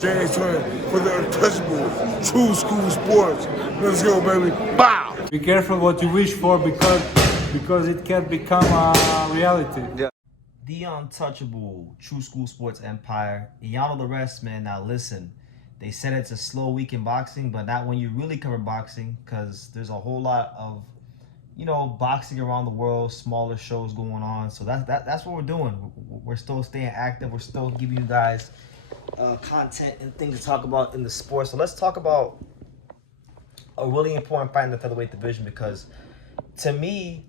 James Turner for the untouchable true school sports. Let's go, baby. Bow! Be careful what you wish for because it can become a reality. Yeah. The untouchable True School Sports Empire. Y'all know the rest, man. Now listen, they said it's a slow week in boxing, but not when you really cover boxing, because there's a whole lot of, boxing around the world, smaller shows going on. So that's what we're doing. We're still staying active. We're still giving you guys content and things to talk about in the sport. So let's talk about a really important fight in the featherweight division, because to me,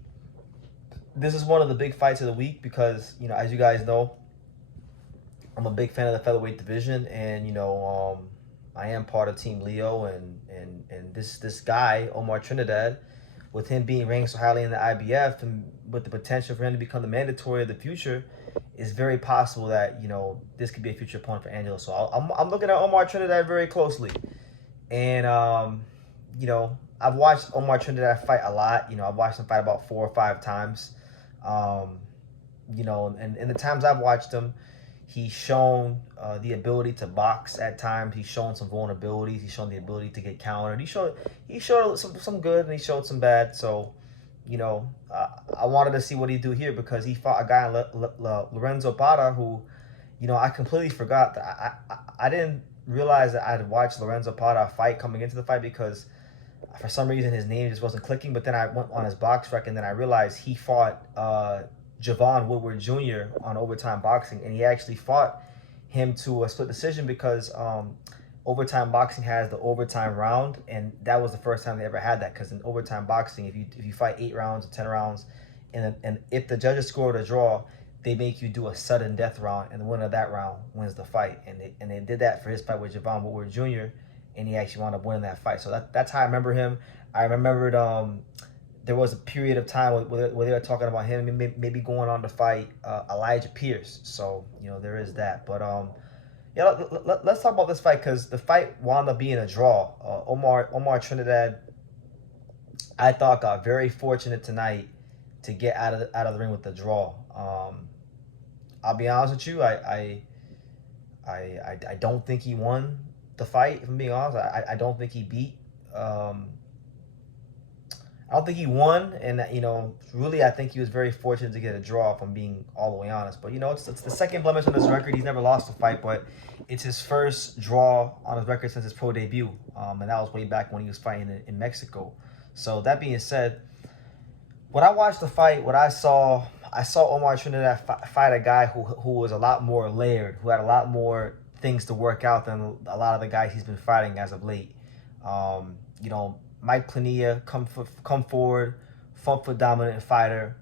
this is one of the big fights of the week because, as you guys know, I'm a big fan of the featherweight division, and, I am part of Team Leo, and this guy, Omar Trinidad, with him being ranked so highly in the IBF and with the potential for him to become the mandatory of the future, is very possible that, this could be a future opponent for Angelo. So I'm looking at Omar Trinidad very closely. And, I've watched Omar Trinidad fight a lot. I've watched him fight about 4 or 5 times. And in the times I've watched him, he's shown the ability to box at times. He's shown some vulnerabilities. He's shown the ability to get countered. He showed some good and he showed some bad. So, I wanted to see what he'd do here because he fought a guy, Lorenzo Parra, who, I completely forgot that I didn't realize that I'd watched Lorenzo Parra fight coming into the fight because for some reason his name just wasn't clicking. But then I went on his box rec and then I realized he fought Javon Woodward Jr. on Overtime Boxing, and he actually fought him to a split decision because Overtime Boxing has the overtime round, and that was the first time they ever had that. Because in Overtime Boxing, if you fight 8 rounds or 10 rounds, and if the judges scored a draw, they make you do a sudden death round, and the winner of that round wins the fight. And they did that for his fight with Javon Woodward Jr., and he actually wound up winning that fight. So that's how I remember him. I remembered there was a period of time where they were talking about him maybe going on to fight Elijah Pierce. So, there is that. But, let's talk about this fight because the fight wound up being a draw. Omar Trinidad, I thought, got very fortunate tonight to get out of the ring with the draw. I'll be honest with you, I don't think he won the fight, if I'm being honest. I don't think he beat. I don't think he won, and really, I think he was very fortunate to get a draw, if I'm being all the way honest. But it's the second blemish on his record. He's never lost a fight, but it's his first draw on his record since his pro debut, and that was way back when he was fighting in Mexico. So that being said, when I watched the fight, what I saw Omar Trinidad fight a guy who was a lot more layered, who had a lot more things to work out than a lot of the guys he's been fighting as of late. Mike Planilla, come forward, front foot dominant fighter,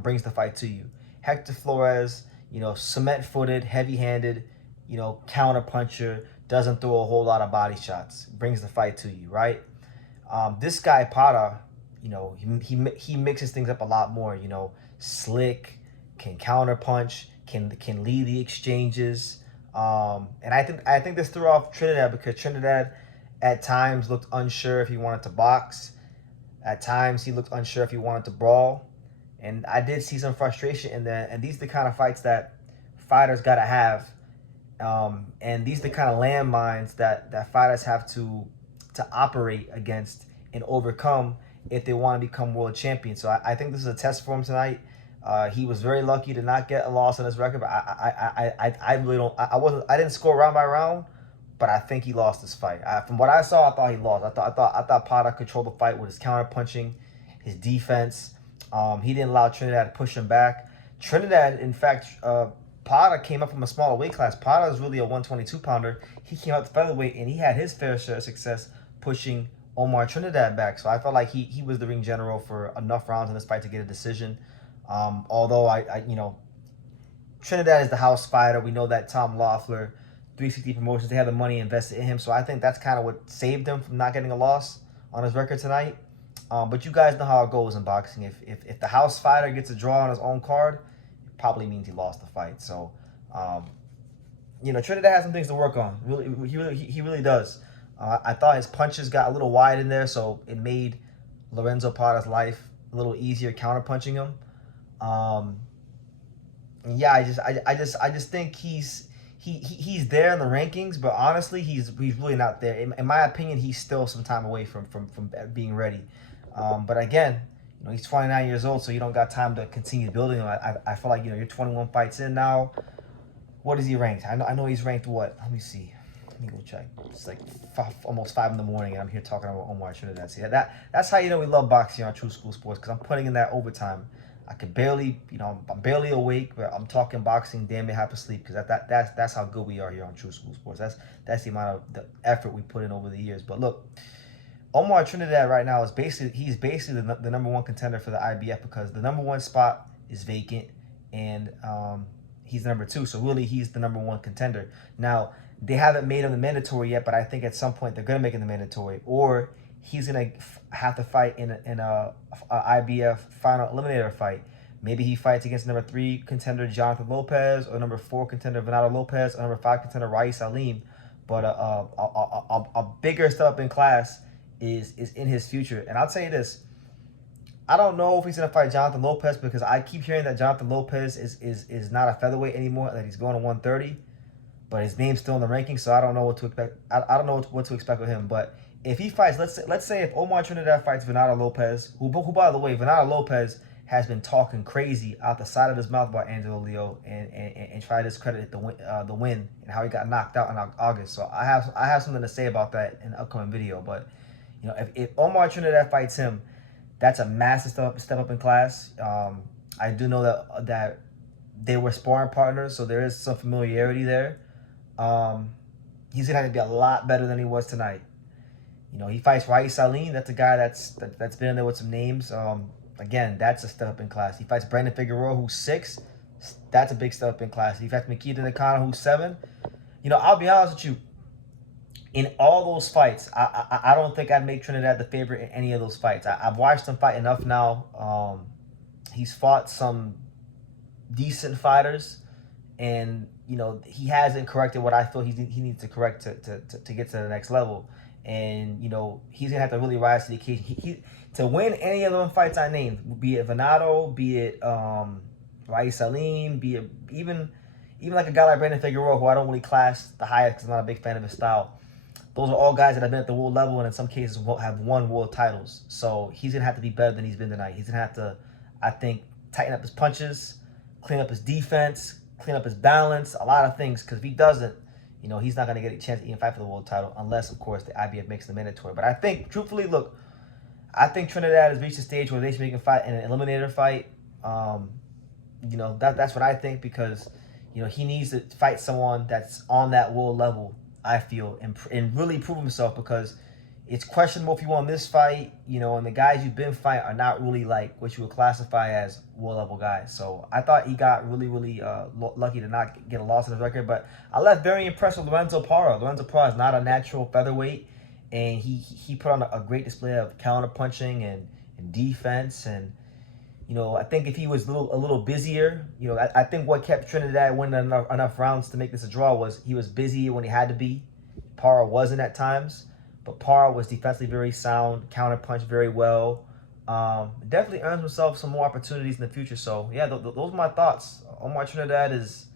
brings the fight to you. Hector Flores, cement-footed, heavy-handed, counter puncher, doesn't throw a whole lot of body shots, brings the fight to you, right? This guy Parra, he mixes things up a lot more. Slick, can counter punch, can lead the exchanges, and I think this threw off Trinidad because Trinidad at times looked unsure if he wanted to box. At times he looked unsure if he wanted to brawl. And I did see some frustration in that. And these are the kind of fights that fighters got to have. And these are the kind of landmines that fighters have to operate against and overcome if they want to become world champions. So I think this is a test for him tonight. He was very lucky to not get a loss on his record. But I really don't. I didn't score round by round. But I think he lost this fight. From what I saw, I thought he lost. I thought Parra controlled the fight with his counter punching, his defense. He didn't allow Trinidad to push him back. Trinidad, in fact, Parra came up from a smaller weight class. Parra is really a 122-pounder. He came up to featherweight, and he had his fair share of success pushing Omar Trinidad back. So I felt like he was the ring general for enough rounds in this fight to get a decision. Although Trinidad is the house fighter. We know that Tom Loeffler, 360 Promotions, they have the money invested in him. So I think that's kind of what saved him from not getting a loss on his record tonight. But you guys know how it goes in boxing. If the house fighter gets a draw on his own card, it probably means he lost the fight. So, Trinidad has some things to work on. He really does. I thought his punches got a little wide in there, so it made Lorenzo Parra's life a little easier counterpunching him. Yeah, I just think he's he's there in the rankings, but honestly, he's really not there. In my opinion, he's still some time away from being ready. But again, you know, he's 29 years old, so you don't got time to continue building him. I feel like, you know, you're 21 fights in now. What is he ranked? I know he's ranked what? Let me see. Let me go check. It's like almost 5 in the morning, and I'm here talking about Omar Trinidad. See, that's how you know we love boxing on True School Sports, because I'm putting in that overtime. I could barely, you know, I'm barely awake, but I'm talking boxing, damn near half asleep, because that's how good we are here on True School Sports. That's the amount of the effort we put in over the years. But look, Omar Trinidad right now is basically the number one contender for the IBF, because the number one spot is vacant, and he's number two. So really, he's the number one contender. Now, they haven't made him the mandatory yet, but I think at some point they're gonna make him the mandatory, or he's gonna have to fight in a IBF final eliminator fight. Maybe he fights against number 3 contender Jonathan Lopez, or number 4 contender Venado Lopez, or number 5 contender Rais Salim. But a bigger step up in class is in his future. And I'll tell you this, I don't know if he's gonna fight Jonathan Lopez, because I keep hearing that Jonathan Lopez is not a featherweight anymore, that he's going to 130. But his name's still in the rankings, so I don't know what to expect. I don't know what to expect with him. But if he fights, let's say if Omar Trinidad fights Venado Lopez, who by the way, Venado Lopez has been talking crazy out the side of his mouth about Angelo Leo, and try to discredit the win and how he got knocked out in August. So I have something to say about that in the upcoming video. But you know, if Omar Trinidad fights him, that's a massive step up in class. I do know that they were sparring partners, so there is some familiarity there. He's gonna have to be a lot better than he was tonight. You know, he fights Rais Salim. That's a guy that's been in there with some names. Again, that's a step up in class. He fights Brandon Figueroa, who's 6. That's a big step up in class. He fights Makita Nakano, who's 7. You know, I'll be honest with you. In all those fights, I don't think I'd make Trinidad the favorite in any of those fights. I've watched him fight enough now. He's fought some decent fighters, and you know, he hasn't corrected what I feel he needs to correct to get to the next level. And you know, he's gonna have to really rise to the occasion. He to win any of them fights I named, be it Venado, be it Rais Salim, be it even like a guy like Brandon Figueroa, who I don't really class the highest because I'm not a big fan of his style. Those are all guys that have been at the world level, and in some cases have won world titles. So he's gonna have to be better than he's been tonight. He's gonna have to, I think, tighten up his punches, clean up his defense, clean up his balance, a lot of things. Because if he doesn't, you know, he's not going to get a chance to even fight for the world title, unless, of course, the IBF makes the mandatory. But I think, truthfully, look, I think Trinidad has reached a stage where they should make him fight in an eliminator fight. You know, that's what I think, because, you know, he needs to fight someone that's on that world level, I feel, and really prove himself, because it's questionable if you won this fight, you know, and the guys you've been fighting are not really like what you would classify as world level guys. So I thought he got really lucky to not get a loss in his record. But I left very impressed with Lorenzo Parra. Lorenzo Parra is not a natural featherweight, and he put on a great display of counter punching and defense. And you know, I think if he was a little busier, you know, I think what kept Trinidad winning enough rounds to make this a draw was he was busy when he had to be. Parra wasn't at times. But Parra was defensively very sound, counterpunched very well. Definitely earns himself some more opportunities in the future. So, yeah, those are my thoughts. Omar Trinidad is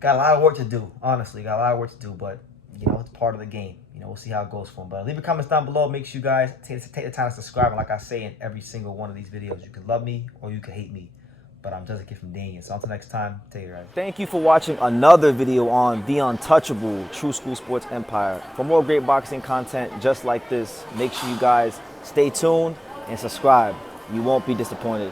got a lot of work to do, honestly. Got a lot of work to do, but, you know, it's part of the game. You know, we'll see how it goes for him. But leave your comments down below. Make sure you guys take the time to subscribe. And like I say in every single one of these videos, you can love me or you can hate me. But I'm just a kid from Daniel. So until next time, take care. Thank you for watching another video on the untouchable True School Sports Empire. For more great boxing content just like this, make sure you guys stay tuned and subscribe. You won't be disappointed.